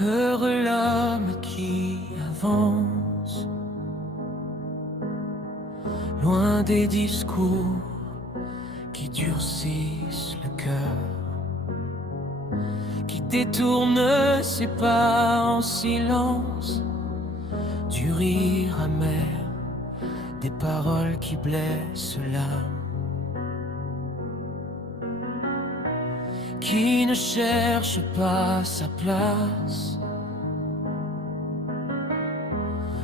Heureux l'homme qui avance, loin des discours qui durcissent le cœur, qui détourne ses pas en silence du rire amer, des paroles qui blessent l'âme, qui ne cherche pas sa place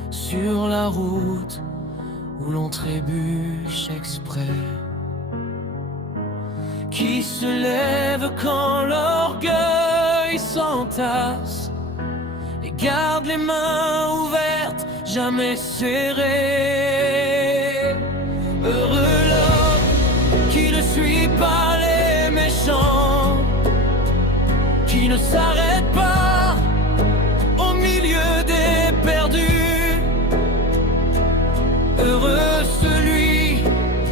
sur la route où l'on trébuche exprès, qui se lève quand l'orgueil s'entasse et garde les mains ouvertes, jamais serrées. Heureux l'homme qui ne suit pas les méchants, qui ne s'arrête pas au milieu des perdus. Heureux celui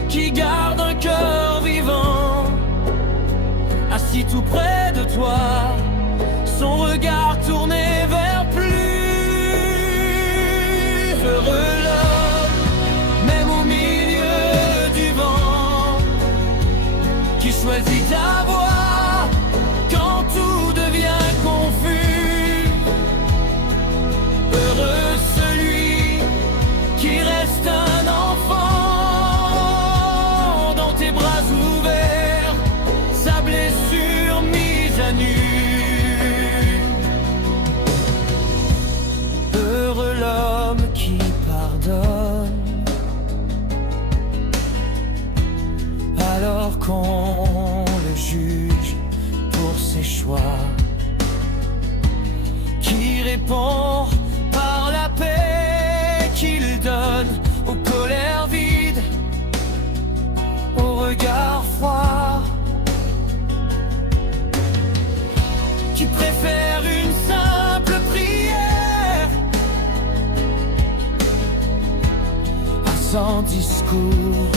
qui garde un cœur vivant, assis tout près de toi, son regard tourné vers plus. Heureux l'homme, même au milieu du vent, qui choisit ta voix quand tout devient confus. Heureux celui qui reste un enfant dans tes bras ouverts, sa blessure mise à nu. Heureux l'homme qui pardonne alors qu'on le juge pour ses choix, qui répond par la paix qu'il donne aux colères vides, aux regards froids, qui préfère une simple prière à 100 discours